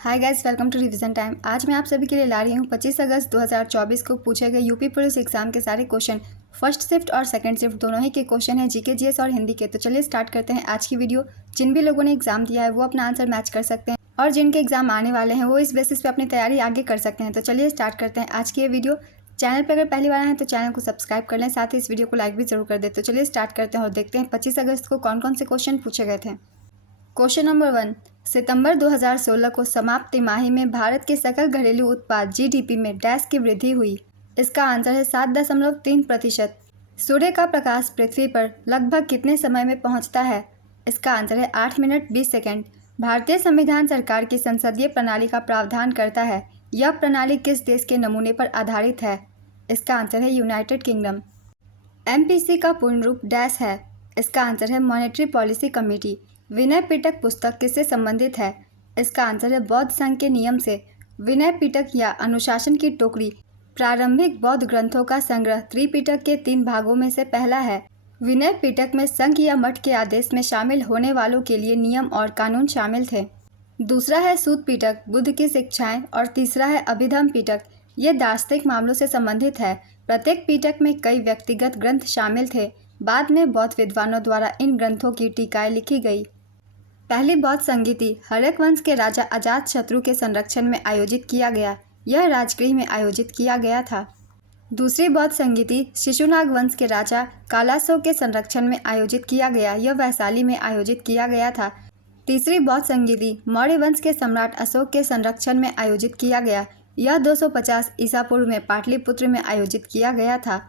Hi guys, welcome to revision time. आज मैं आप सभी के लिए ला रही हूँ 25 अगस्त 2024 को पूछे गए यूपी पुलिस एग्जाम के सारे क्वेश्चन। फर्स्ट शिफ्ट और सेकंड शिफ्ट दोनों ही के क्वेश्चन हैं जीके, जीएस और हिंदी के। तो चलिए स्टार्ट करते हैं आज की वीडियो। जिन भी लोगों ने एग्जाम दिया है वो अपना आंसर मैच कर सकते हैं और जिनके एग्जाम आने वाले हैं वो इस बेसिस पे अपनी तैयारी आगे कर सकते हैं। तो चलिए स्टार्ट करते हैं आज की ये वीडियो। चैनल पर अगर पहली बार आए हैं तो चैनल को सब्सक्राइब कर लें, साथ ही इस वीडियो को लाइक भी जरूर कर दें। तो चलिए स्टार्ट करते हैं और देखते हैं 25 अगस्त को कौन कौन से क्वेश्चन पूछे गए थे। क्वेश्चन नंबर 1, सितंबर 2016 को समाप्त तिमाही में भारत के सकल घरेलू उत्पाद जीडीपी में डैश की वृद्धि हुई। इसका आंसर है 7.3%। सूर्य का प्रकाश पृथ्वी पर लगभग कितने समय में पहुंचता है? इसका आंसर है 8 मिनट 20 सेकंड। भारतीय संविधान सरकार की संसदीय प्रणाली का प्रावधान करता है। यह प्रणाली किस देश के नमूने पर आधारित है? इसका आंसर है यूनाइटेड किंगडम। एमपीसी का पूर्ण रूप डैश है। इसका आंसर है monetary policy committee. Vinaya Pitaka पुस्तक किससे संबंधित है? इसका आंसर है बौद्ध संघ के नियम से। विनय पिटक या अनुशासन की टोकरी प्रारंभिक बौद्ध ग्रंथों का संग्रह त्रिपिटक के 3 भागों में से पहला है। विनय पिटक में संघ या मठ के आदेश में शामिल होने वालों के लिए नियम और कानून शामिल थे। दूसरा है सूत पिटक, बुद्ध की शिक्षाएं, और तीसरा है अभिधम पिटक। ये दार्शनिक मामलों से संबंधित है। प्रत्येक पिटक में कई व्यक्तिगत ग्रंथ शामिल थे। बाद में बौद्ध विद्वानों द्वारा इन ग्रंथों की टीकाएं लिखी गई। पहली बौद्ध संगीति हड़क वंश के राजा अजातशत्रु के संरक्षण में आयोजित किया गया। यह राजगृह में आयोजित किया गया था। दूसरी बौद्ध संगीति शिशुनाग वंश के राजा कालासो के संरक्षण में आयोजित किया गया। यह वैशाली में आयोजित किया गया था। तीसरी बौद्ध संगीति मौर्य वंश के सम्राट अशोक के संरक्षण में आयोजित किया गया। यह 250 ईसा पूर्व में पाटलिपुत्र में आयोजित किया गया था।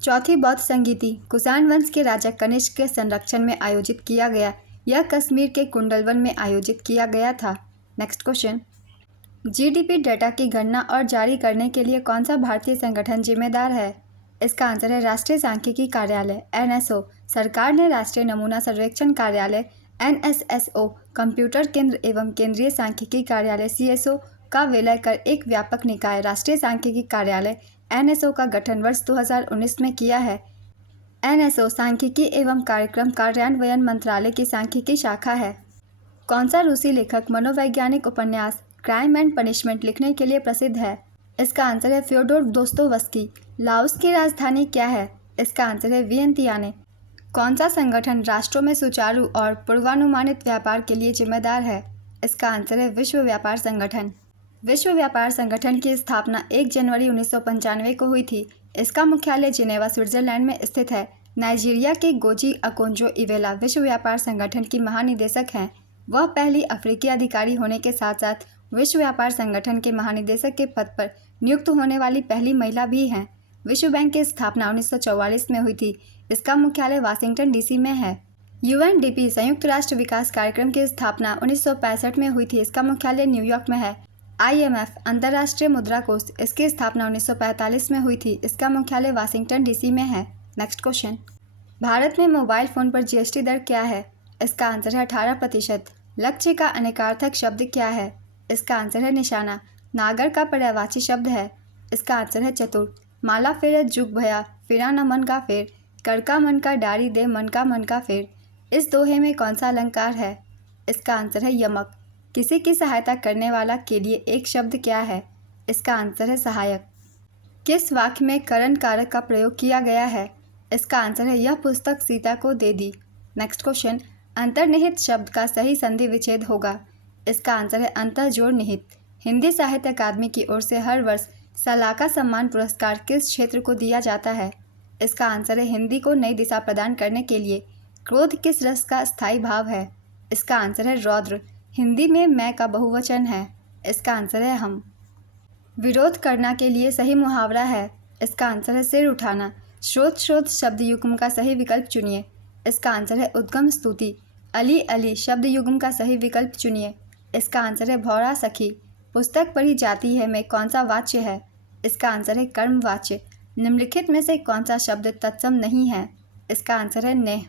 चौथी बौद्ध संगीति कुषाण वंश के राजा कनिष्क के संरक्षण में आयोजित किया गया। यह कश्मीर के कुंडलवन में आयोजित किया गया था। नेक्स्ट क्वेश्चन, जीडीपी डेटा की गणना और जारी करने के लिए कौन सा भारतीय संगठन जिम्मेदार है? इसका आंसर है राष्ट्रीय सांख्यिकी कार्यालय एनएसओ। सरकार ने राष्ट्रीय नमूना सर्वेक्षण कार्यालय एनएसएसओ, कंप्यूटर केंद्र एवं केंद्रीय सांख्यिकी कार्यालय सीएसओ का विलय कर एक व्यापक निकाय राष्ट्रीय सांख्यिकी कार्यालय एनएसओ का गठन वर्ष 2019 में किया है। एनएसओ सांख्यिकी एवं कार्यक्रम कार्यान्वयन मंत्रालय की सांख्यिकी शाखा है। कौन सा रूसी लेखक मनोवैज्ञानिक उपन्यास क्राइम एंड पनिशमेंट लिखने के लिए प्रसिद्ध है? इसका आंसर है फ्योडोर दोस्तोवस्की। लाओस की राजधानी क्या है? इसका आंसर है वियंतियाने। कौन सा संगठन राष्ट्रों में सुचारू और पूर्वानुमानित व्यापार के लिए जिम्मेदार है? इसका आंसर है विश्व व्यापार संगठन। विश्व व्यापार संगठन की स्थापना 1 जनवरी 1995 को हुई थी। इसका मुख्यालय जिनेवा स्विट्जरलैंड में स्थित है। नाइजीरिया के गोजी अकोंजो इवेला विश्व व्यापार संगठन की महानिदेशक हैं। वह पहली अफ्रीकी अधिकारी होने के साथ साथ विश्व व्यापार संगठन के महानिदेशक के पद पर नियुक्त होने वाली पहली महिला भी हैं। विश्व बैंक की स्थापना 1944 में हुई थी। इसका मुख्यालय वाशिंगटन डीसी में है। यूएनडीपी संयुक्त राष्ट्र विकास कार्यक्रम की स्थापना 1965 में हुई थी। इसका मुख्यालय न्यूयॉर्क में है। IMF अंतर्राष्ट्रीय मुद्रा कोष, इसकी स्थापना 1945 में हुई थी। इसका मुख्यालय वाशिंगटन डीसी में है। नेक्स्ट क्वेश्चन, भारत में मोबाइल फ़ोन पर जीएसटी दर क्या है? इसका आंसर है 18%। लक्ष्य का अनेकार्थक शब्द क्या है? इसका आंसर है निशाना। नागर का पर्यायवाची शब्द है। इसका आंसर है चतुर। माला फेरे जुग भया, फिरा न मन का फेर, कर का मन का डारी दे मन का फेर। इस दोहे में कौन सा अलंकार है? इसका आंसर है यमक। किसी की सहायता करने वाला के लिए एक शब्द क्या है? इसका आंसर है सहायक। किस वाक्य में करण कारक का प्रयोग किया गया है? इसका आंसर है यह पुस्तक सीता को दे दी। नेक्स्ट क्वेश्चन, अंतर्निहित शब्द का सही संधि विच्छेद होगा। इसका आंसर है अंतर्जोड़ निहित। हिंदी साहित्य अकादमी की ओर से हर वर्ष सलाका सम्मान पुरस्कार किस क्षेत्र को दिया जाता है? इसका आंसर है हिंदी को नई दिशा प्रदान करने के लिए। क्रोध किस रस का स्थायी भाव है? इसका आंसर है रौद्र। हिंदी में मैं का बहुवचन है। इसका आंसर है हम। विरोध करना के लिए सही मुहावरा है। इसका आंसर है सिर उठाना। स्रोत स्रोत शब्द युग्म का सही विकल्प चुनिए। इसका आंसर है उद्गम स्तुति। अली अली शब्द युग्म का सही विकल्प चुनिए। इसका आंसर है भौरा सखी। पुस्तक पढ़ी जाती है में कौन सा वाच्य है? इसका आंसर है कर्म वाच्य। निम्नलिखित में से कौन सा शब्द तत्सम नहीं है? इसका आंसर है नेह।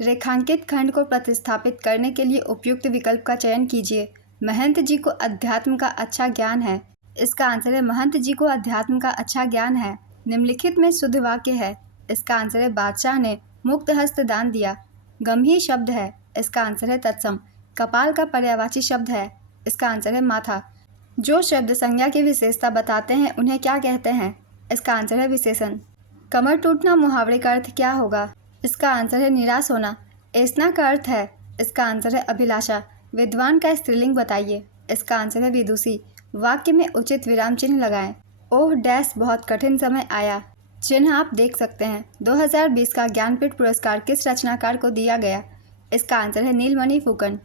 रेखांकित खंड को प्रतिस्थापित करने के लिए उपयुक्त विकल्प का चयन कीजिए। महंत जी को अध्यात्म का अच्छा ज्ञान है। इसका आंसर है महंत जी को अध्यात्म का अच्छा ज्ञान है। निम्नलिखित में शुद्ध वाक्य है। इसका आंसर है बादशाह ने मुक्त हस्त दान दिया। गंभीर शब्द है। इसका आंसर है तत्सम। कपाल का पर्यायवाची शब्द है। इसका आंसर है माथा। जो शब्द संज्ञा की विशेषता बताते हैं उन्हें क्या कहते हैं? इसका आंसर है विशेषण। कमर टूटना मुहावरे का अर्थ क्या होगा? इसका आंसर है निराश होना। ऐसना का अर्थ है? इसका आंसर है अभिलाषा। विद्वान का स्त्रीलिंग बताइए। इसका आंसर है विदुषी। वाक्य में उचित विराम चिन्ह लगाएं। ओह डैश बहुत कठिन समय आया। चिन्ह आप देख सकते हैं। 2020 का ज्ञानपीठ पुरस्कार किस रचनाकार को दिया गया? इसका आंसर है नीलमणि फुकन।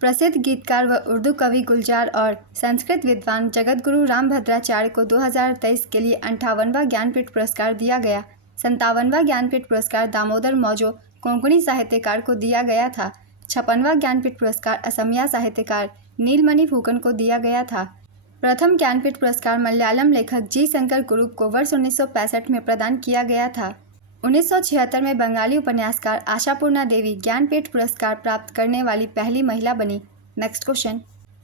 प्रसिद्ध गीतकार व उर्दू कवि गुलजार और संस्कृत विद्वान जगतगुरु रामभद्राचार्य को 2023 के लिए 58वां ज्ञानपीठ पुरस्कार दिया गया। 57वां ज्ञानपीठ पुरस्कार दामोदर मौजो कोंकणी साहित्यकार को दिया गया था। 56वां ज्ञानपीठ पुरस्कार असमिया साहित्यकार नीलमणि फुकन को दिया गया था। प्रथम ज्ञानपीठ पुरस्कार मलयालम लेखक जी शंकर कुरुप को वर्ष 1965 में प्रदान किया गया था। 1976 में बंगाली उपन्यासकार आशापूर्णा देवी ज्ञानपीठ पुरस्कार प्राप्त करने वाली पहली महिला बनी। नेक्स्ट क्वेश्चन,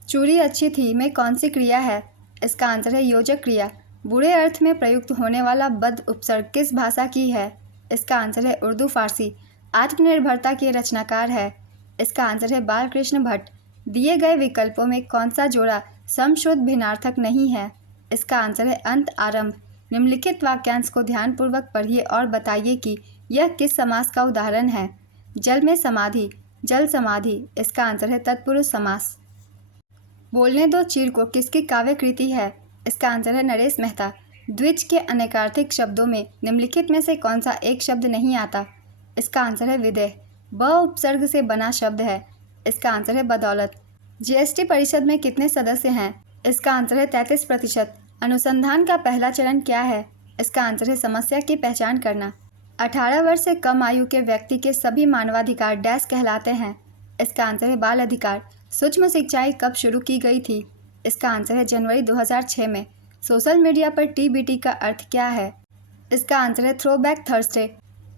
चूड़ी अच्छी थी में कौन सी क्रिया है? इसका आंसर है योजक क्रिया। बुरे अर्थ में प्रयुक्त होने वाला बद उपसर्ग किस भाषा की है? इसका आंसर है उर्दू फारसी। आत्मनिर्भरता के रचनाकार है? इसका आंसर है बालकृष्ण भट्ट। दिए गए विकल्पों में कौन सा जोड़ा समश्रुत भिन्नार्थक नहीं है? इसका आंसर है अंत आरंभ। निम्नलिखित वाक्यांश को ध्यानपूर्वक पढ़िए और बताइए कि यह किस समास का उदाहरण है। जल में समाधि, जल समाधि। इसका आंसर है तत्पुरुष समास। बोलने दो चीर को किसकी काव्य कृति है? इसका आंसर है नरेश मेहता। द्विज के अनेकार्थिक शब्दों में निम्नलिखित में से कौन सा एक शब्द नहीं आता? इसका आंसर है विदेह। ब उपसर्ग से बना शब्द है। इसका आंसर है बदौलत। जीएसटी परिषद में कितने सदस्य हैं? इसका आंसर है 33%। अनुसंधान का पहला चरण क्या है? इसका आंसर है समस्या की पहचान करना। 18 वर्ष से कम आयु के व्यक्ति के सभी मानवाधिकार डैश कहलाते हैं। इसका आंसर है बाल अधिकार। सूक्ष्म शिक्षाएं कब शुरू की गई थी? इसका आंसर है जनवरी 2006 में। सोशल मीडिया पर TBT का अर्थ क्या है? इसका आंसर है थ्रोबैक थर्सडे।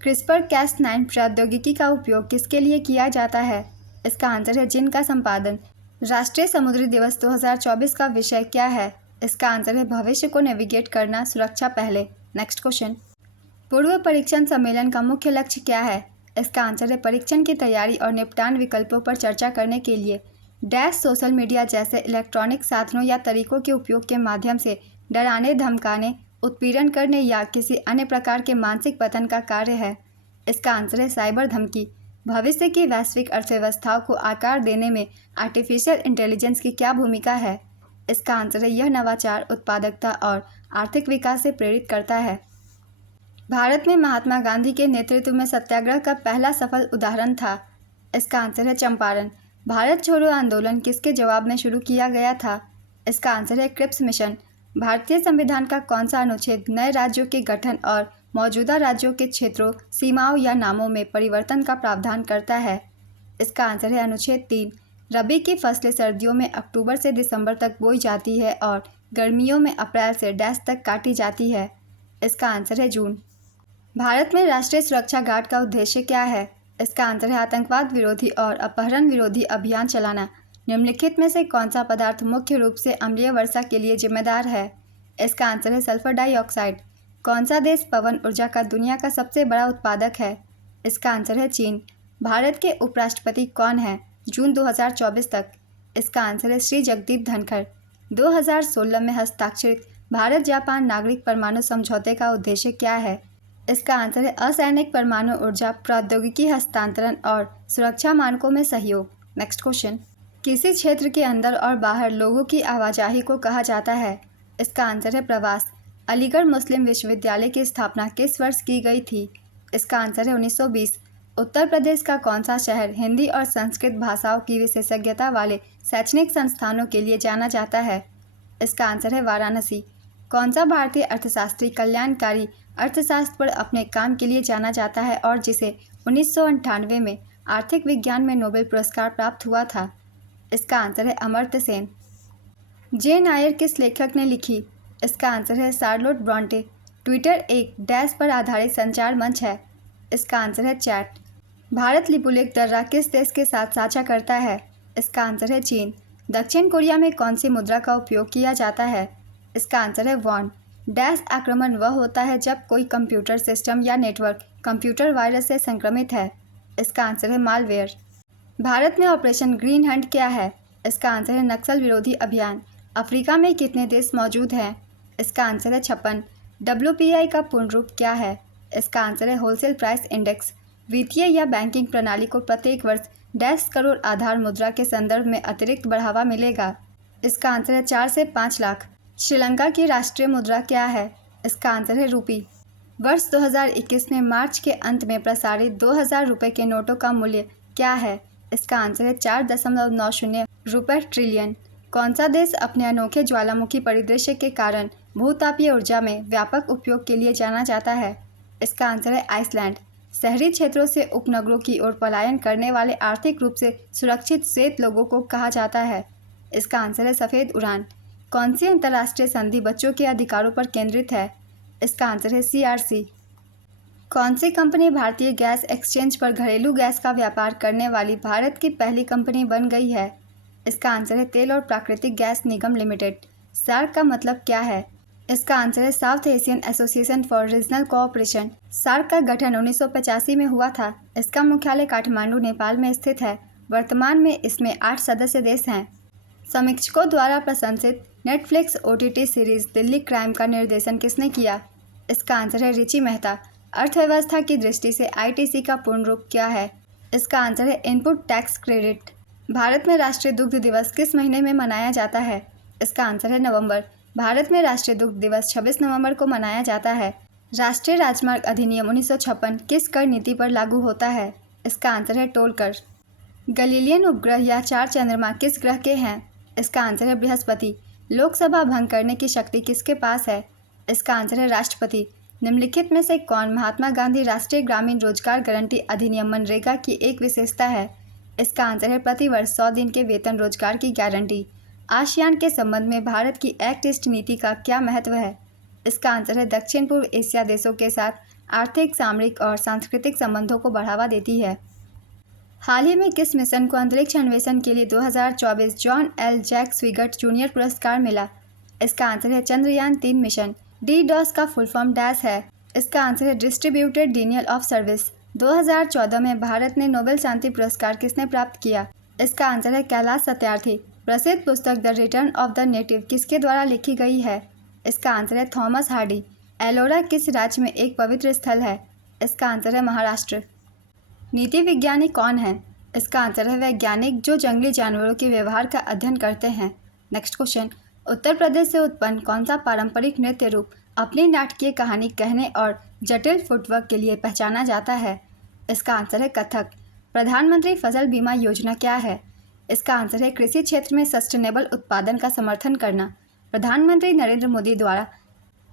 CRISPR-Cas9 प्रौद्योगिकी का उपयोग किसके लिए किया जाता है? इसका आंसर है जीन का संपादन। राष्ट्रीय समुद्री दिवस 2024 का विषय क्या है? इसका आंसर है भविष्य को नेविगेट करना, सुरक्षा पहले। नेक्स्ट क्वेश्चन, पूर्व परीक्षण सम्मेलन का मुख्य लक्ष्य क्या है? इसका आंसर है परीक्षण की तैयारी और निपटान विकल्पों पर चर्चा करने के लिए डैश सोशल मीडिया जैसे इलेक्ट्रॉनिक साधनों या तरीकों के उपयोग के माध्यम से डराने, धमकाने, उत्पीड़न करने या किसी अन्य प्रकार के मानसिक पतन का कार्य है। इसका आंसर है साइबर धमकी। भविष्य की वैश्विक अर्थव्यवस्थाओं को आकार देने में आर्टिफिशियल इंटेलिजेंस की क्या भूमिका है? इसका आंसर है यह नवाचार, उत्पादकता और आर्थिक विकास से प्रेरित करता है। भारत में महात्मा गांधी के नेतृत्व में सत्याग्रह का पहला सफल उदाहरण था। इसका आंसर है चंपारण। भारत छोड़ो आंदोलन किसके जवाब में शुरू किया गया था? इसका आंसर है क्रिप्स मिशन। भारतीय संविधान का कौन सा अनुच्छेद नए राज्यों के गठन और मौजूदा राज्यों के क्षेत्रों, सीमाओं या नामों में परिवर्तन का प्रावधान करता है? इसका आंसर है अनुच्छेद 3। रबी की फसलें सर्दियों में अक्टूबर से दिसंबर तक बोई जाती है और गर्मियों में अप्रैल से डैश तक काटी जाती है। इसका आंसर है जून। भारत में राष्ट्रीय सुरक्षा गार्ड का उद्देश्य क्या है? इसका आंसर है आतंकवाद विरोधी और अपहरण विरोधी अभियान चलाना। निम्नलिखित में से कौन सा पदार्थ मुख्य रूप से अम्लीय वर्षा के लिए जिम्मेदार है? इसका आंसर है सल्फर डाइऑक्साइड। कौन सा देश पवन ऊर्जा का दुनिया का सबसे बड़ा उत्पादक है? इसका आंसर है चीन। भारत के उपराष्ट्रपति कौन है जून 2024 तक? इसका आंसर है श्री जगदीप धनखड़। 2016 में हस्ताक्षरित भारत जापान नागरिक परमाणु समझौते का उद्देश्य क्या है? इसका आंसर है असैनिक परमाणु ऊर्जा प्रौद्योगिकी हस्तांतरण और सुरक्षा मानकों में सहयोग। नेक्स्ट क्वेश्चन, किसी क्षेत्र के अंदर और बाहर लोगों की आवाजाही को कहा जाता है? इसका आंसर है प्रवास। अलीगढ़ मुस्लिम विश्वविद्यालय की स्थापना किस वर्ष की गई थी? इसका आंसर है 1920। उत्तर प्रदेश का कौन सा शहर हिंदी और संस्कृत भाषाओं की विशेषज्ञता वाले शैक्षणिक संस्थानों के लिए जाना जाता है? इसका आंसर है वाराणसी। कौन सा भारतीय अर्थशास्त्री कल्याणकारी अर्थशास्त्र पर अपने काम के लिए जाना जाता है और जिसे 1998 में आर्थिक विज्ञान में नोबेल पुरस्कार प्राप्त हुआ था? इसका आंसर है अमर्त्य सेन। जेन आयर किस लेखक ने लिखी? इसका आंसर है शार्लोट ब्रॉन्टे। ट्विटर एक डैश पर आधारित संचार मंच है। इसका आंसर है चैट। भारत लिपुलेख दर्रा किस देश के साथ साझा करता है? इसका आंसर है चीन। दक्षिण कोरिया में कौन सी मुद्रा का उपयोग किया जाता है? इसका आंसर है वॉन। डैश आक्रमण वह होता है जब कोई कंप्यूटर सिस्टम या नेटवर्क कंप्यूटर वायरस से संक्रमित है। इसका आंसर है मालवेयर। भारत में ऑपरेशन ग्रीन हंट क्या है? इसका आंसर है नक्सल विरोधी अभियान। अफ्रीका में कितने देश मौजूद हैं? इसका आंसर है 56। WPI का पूर्ण रूप क्या है? इसका आंसर है होलसेल प्राइस इंडेक्स। वित्तीय या बैंकिंग प्रणाली को प्रत्येक वर्ष 10 करोड़ आधार मुद्रा के संदर्भ में अतिरिक्त बढ़ावा मिलेगा। इसका आंसर है 4 से 5 लाख। श्रीलंका की राष्ट्रीय मुद्रा क्या है? इसका आंसर है रूपी। वर्ष 2021 में मार्च के अंत में प्रसारित 2000 रुपये के नोटों का मूल्य क्या है? इसका आंसर है 4.90 रुपये ट्रिलियन। कौन सा देश अपने अनोखे ज्वालामुखी परिदृश्य के कारण भूतापीय ऊर्जा में व्यापक उपयोग के लिए जाना जाता है? इसका आंसर है आइसलैंड। शहरी क्षेत्रों से उपनगरों की ओर पलायन करने वाले आर्थिक रूप से सुरक्षित श्वेत लोगों को कहा जाता है। इसका आंसर है सफ़ेद उड़ान। कौन सी अंतर्राष्ट्रीय संधि बच्चों के अधिकारों पर केंद्रित है? इसका आंसर है CRC। कौन सी कंपनी भारतीय गैस एक्सचेंज पर घरेलू गैस का व्यापार करने वाली भारत की पहली कंपनी बन गई है? इसका आंसर है तेल और प्राकृतिक गैस निगम लिमिटेड। सार्क का मतलब क्या है? इसका आंसर है South Asian Association for Regional Cooperation. SAARC का गठन 1985 में हुआ था। इसका मुख्यालय काठमांडू, नेपाल में स्थित है। वर्तमान में इसमें 8 सदस्य देश हैं। समीक्षकों द्वारा प्रशंसित Netflix OTT series Delhi crime का निर्देशन किसने किया? इसका आंसर है रिची मेहता। अर्थव्यवस्था की दृष्टि से ITC का पूर्ण रूप क्या है? इसका आंसर है इनपुट टैक्स क्रेडिट। भारत में राष्ट्रीय दुग्ध दिवस किस महीने में मनाया जाता है? इसका आंसर है नवंबर। भारत में राष्ट्रीय दुग्ध दिवस 26 नवंबर को मनाया जाता है। राष्ट्रीय राजमार्ग अधिनियम 1956 किस कर नीति पर लागू होता है? इसका आंसर है टोल कर। गलीलियन उपग्रह या 4 चंद्रमा किस ग्रह के हैं? इसका आंसर है बृहस्पति। लोकसभा भंग करने की शक्ति किसके पास है? इसका आंसर है राष्ट्रपति। निम्नलिखित में से कौन महात्मा गांधी राष्ट्रीय ग्रामीण रोजगार गारंटी अधिनियम मनरेगा की एक विशेषता है? इसका आंसर है प्रतिवर्ष 100 दिन के वेतन रोजगार की गारंटी। आसियान के संबंध में भारत की एक्ट ईस्ट नीति का क्या महत्व है? इसका आंसर है दक्षिण पूर्व एशिया देशों के साथ आर्थिक, सामरिक और सांस्कृतिक संबंधों को बढ़ावा देती है। हाल ही में किस मिशन को अंतरिक्ष अन्वेषण के लिए 2024 जॉन एल जैक स्विगर्ट जूनियर पुरस्कार मिला? इसका आंसर है चंद्रयान 3 मिशन। DDoS का फुल फॉर्म डैश है। इसका आंसर है डिस्ट्रीब्यूटेड डिनियल ऑफ सर्विस। 2014 में भारत ने नोबेल शांति पुरस्कार किसने प्राप्त किया? इसका आंसर है कैलाश सत्यार्थी। प्रसिद्ध पुस्तक the return of the native किसके द्वारा लिखी गई है? इसका आंसर है थॉमस हार्डी। एलोरा किस राज्य में एक पवित्र स्थल है? इसका आंसर है महाराष्ट्र। नीति विज्ञानी कौन है? इसका आंसर है वैज्ञानिक जो जंगली जानवरों के व्यवहार का अध्ययन करते हैं। नेक्स्ट क्वेश्चन, उत्तर प्रदेश से उत्पन्न कौन सा पारंपरिक नृत्य रूप अपनी नाटकीय कहानी कहने और जटिल फुटवर्क के लिए पहचाना जाता है? इसका आंसर है कथक। प्रधानमंत्री फसल बीमा योजना क्या है? इसका आंसर है कृषि क्षेत्र में सस्टेनेबल उत्पादन का समर्थन करना। प्रधानमंत्री नरेंद्र मोदी द्वारा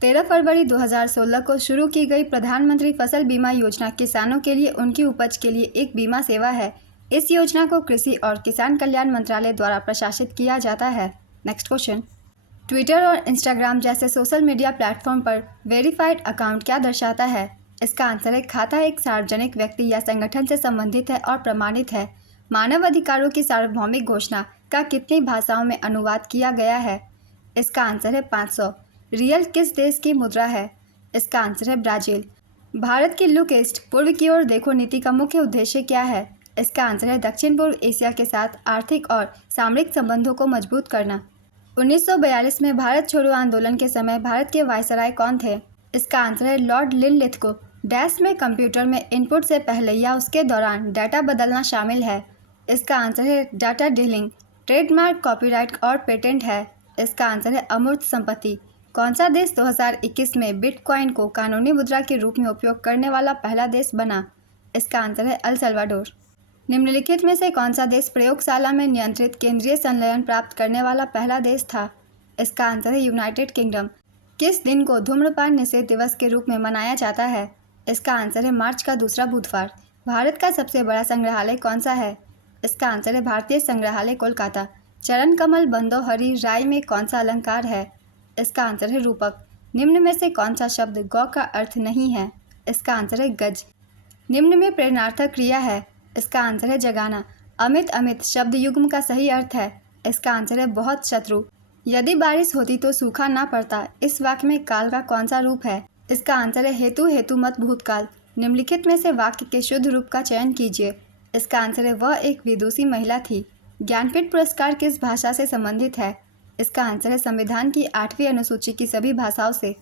13 फरवरी 2016 को शुरू की गई प्रधानमंत्री फसल बीमा योजना किसानों के लिए उनकी उपज के लिए एक बीमा सेवा है। इस योजना को कृषि और किसान कल्याण मंत्रालय द्वारा प्रशासित किया जाता है। नेक्स्ट क्वेश्चन, ट्विटर और इंस्टाग्राम जैसे सोशल मीडिया प्लेटफॉर्म पर वेरीफाइड अकाउंट क्या दर्शाता है? इसका आंसर है खाता एक सार्वजनिक व्यक्ति या संगठन से संबंधित है और प्रमाणित है। मानव अधिकारों की सार्वभौमिक घोषणा का कितनी भाषाओं में अनुवाद किया गया है? इसका आंसर है 500। रियल किस देश की मुद्रा है? इसका आंसर है ब्राज़ील। भारत की लुक ईस्ट पूर्व की ओर देखो नीति का मुख्य उद्देश्य क्या है? इसका आंसर है दक्षिण पूर्व एशिया के साथ आर्थिक और सामरिक संबंधों को मजबूत करना। 1942 में भारत छोड़ो आंदोलन के समय भारत के वायसराय कौन थे? इसका आंसर है लॉर्ड लिनलिथगो। डैश में कंप्यूटर में इनपुट से पहले या उसके दौरान डाटा बदलना शामिल है। इसका आंसर है डाटा डीलिंग। ट्रेडमार्क, कॉपीराइट और पेटेंट है। इसका आंसर है अमूर्त संपत्ति। कौन सा देश 2021 में बिटकॉइन को कानूनी मुद्रा के रूप में उपयोग करने वाला पहला देश बना? इसका आंसर है अल सल्वाडोर। निम्नलिखित में से कौन सा देश प्रयोगशाला में नियंत्रित केंद्रीय संलयन प्राप्त करने वाला पहला देश था? इसका आंसर है यूनाइटेड किंगडम। किस दिन को धूम्रपान निषेध दिवस के रूप में मनाया जाता है? इसका आंसर है मार्च का दूसरा बुधवार। भारत का सबसे बड़ा संग्रहालय कौन सा है? इसका आंसर है भारतीय संग्रहालय कोलकाता। चरण कमल बंदोहरी राय में कौन सा अलंकार है? इसका आंसर है रूपक। निम्न में से कौन सा शब्द गौ का अर्थ नहीं है? इसका आंसर है गज। निम्न में प्रेरणार्थक क्रिया है। इसका आंसर है जगाना। अमित अमित शब्द युग्म का सही अर्थ है। इसका आंसर है बहुत शत्रु। यदि बारिश होती तो सूखा ना पड़ता। इस वाक्य में काल का कौन सा रूप है? इसका आंसर है हेतु हेतु मत भूतकाल। निम्नलिखित में से वाक्य के शुद्ध रूप का चयन कीजिए। इसका आंसर है वह एक विदुषी महिला थी। ज्ञानपीठ पुरस्कार किस भाषा से संबंधित है? इसका आंसर है संविधान की 8वीं अनुसूची की सभी भाषाओं से।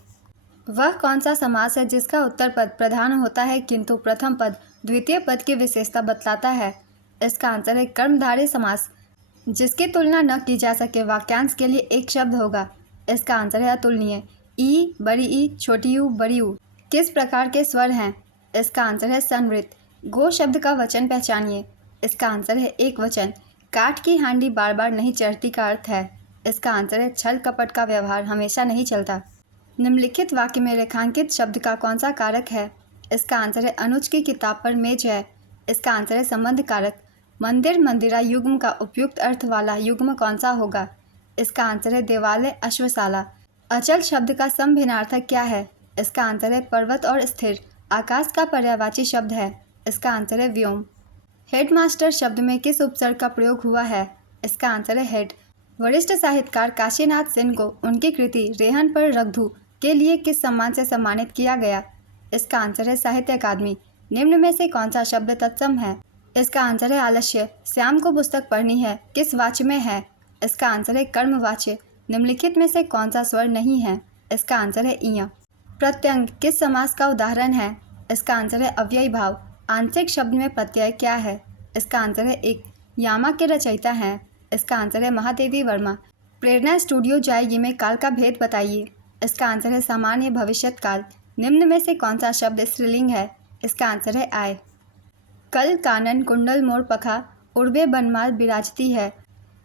वह कौन सा समास है जिसका उत्तर पद प्रधान होता है किंतु प्रथम पद द्वितीय पद की विशेषता बतलाता है? इसका आंसर है कर्मधारय समास। जिसकी तुलना न की जा सके वाक्यांश के लिए एक शब्द होगा। इसका आंसर है अतुलनीय। ई, बड़ी ई, छोटी यू, बड़ी यू किस प्रकार के स्वर हैं? इसका आंसर है संवृत। गो शब्द का वचन पहचानिए। इसका आंसर है एक वचन। काठ की हांडी बार बार नहीं चढ़ती का अर्थ है? इसका आंसर है छल कपट का व्यवहार हमेशा नहीं चलता। निम्नलिखित वाक्य में रेखांकित शब्द का कौन सा कारक है? इसका आंसर है अनुज की किताब पर मेज है। इसका आंसर है संबंध कारक। मंदिर मंदिरा युग्म का उपयुक्त अर्थ वाला युग्म कौन सा होगा? इसका आंसर है देवालय अश्वशाला। अचल शब्द का समभिन्नार्थक क्या है? इसका आंसर है पर्वत और स्थिर। आकाश का पर्यायवाची शब्द है। इसका आंसर है व्योम। हेडमास्टर शब्द में किस उपसर्ग का प्रयोग हुआ है? इसका आंसर है हेड। वरिष्ठ साहित्यकार काशीनाथ सेन को उनकी कृति रेहन पर रघु के लिए किस सम्मान से सम्मानित किया गया? इसका आंसर है साहित्य अकादमी। निम्न में से कौन सा शब्द तत्सम है? इसका आंसर है आलस्य। श्याम को पुस्तक पढ़नी है किस वाच्य में है? इसका आंसर है कर्मवाच्य। निम्नलिखित में से कौन सा स्वर नहीं है? इसका आंसर है इय। प्रत्यंग किस समास का उदाहरण है? इसका आंसर है अव्ययी भाव। आंशिक शब्द में प्रत्यय क्या है? इसका आंसर है एक। यामा के रचयिता हैं? इसका आंसर है महादेवी वर्मा। प्रेरणा स्टूडियो जाएगी में काल का भेद बताइए। इसका आंसर है सामान्य भविष्यत काल। निम्न में से कौन सा शब्द स्त्रीलिंग है? इसका आंसर है आय। कल कानन कुंडल मोर पखा उर्वे बनमाल बिराजती है।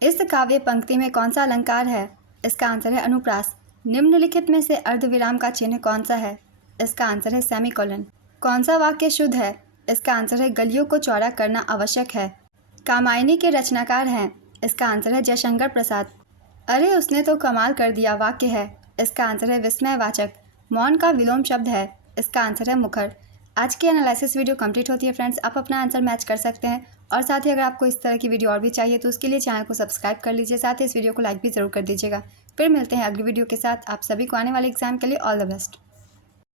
इस काव्य पंक्ति में कौन सा अलंकार है? इसका आंसर है अनुप्रास। निम्नलिखित में से अर्धविराम का चिन्ह कौन सा है? इसका आंसर है सेमीकोलन। कौन सा वाक्य शुद्ध है? इसका आंसर है गलियों को चौड़ा करना आवश्यक है। कामायनी के रचनाकार हैं? इसका आंसर है जयशंकर प्रसाद। अरे उसने तो कमाल कर दिया वाक्य है। इसका आंसर है विस्मयवाचक। मौन का विलोम शब्द है। इसका आंसर है मुखर। आज की एनालिसिस वीडियो कंप्लीट होती है फ्रेंड्स। आप अपना आंसर मैच कर सकते हैं और साथ ही अगर आपको इस तरह की वीडियो और भी चाहिए तो उसके लिए चैनल को सब्सक्राइब कर लीजिए। साथ ही इस वीडियो को लाइक भी ज़रूर कर दीजिएगा। फिर मिलते हैं अगली वीडियो के साथ। आप सभी को आने वाले एग्जाम के लिए ऑल द बेस्ट।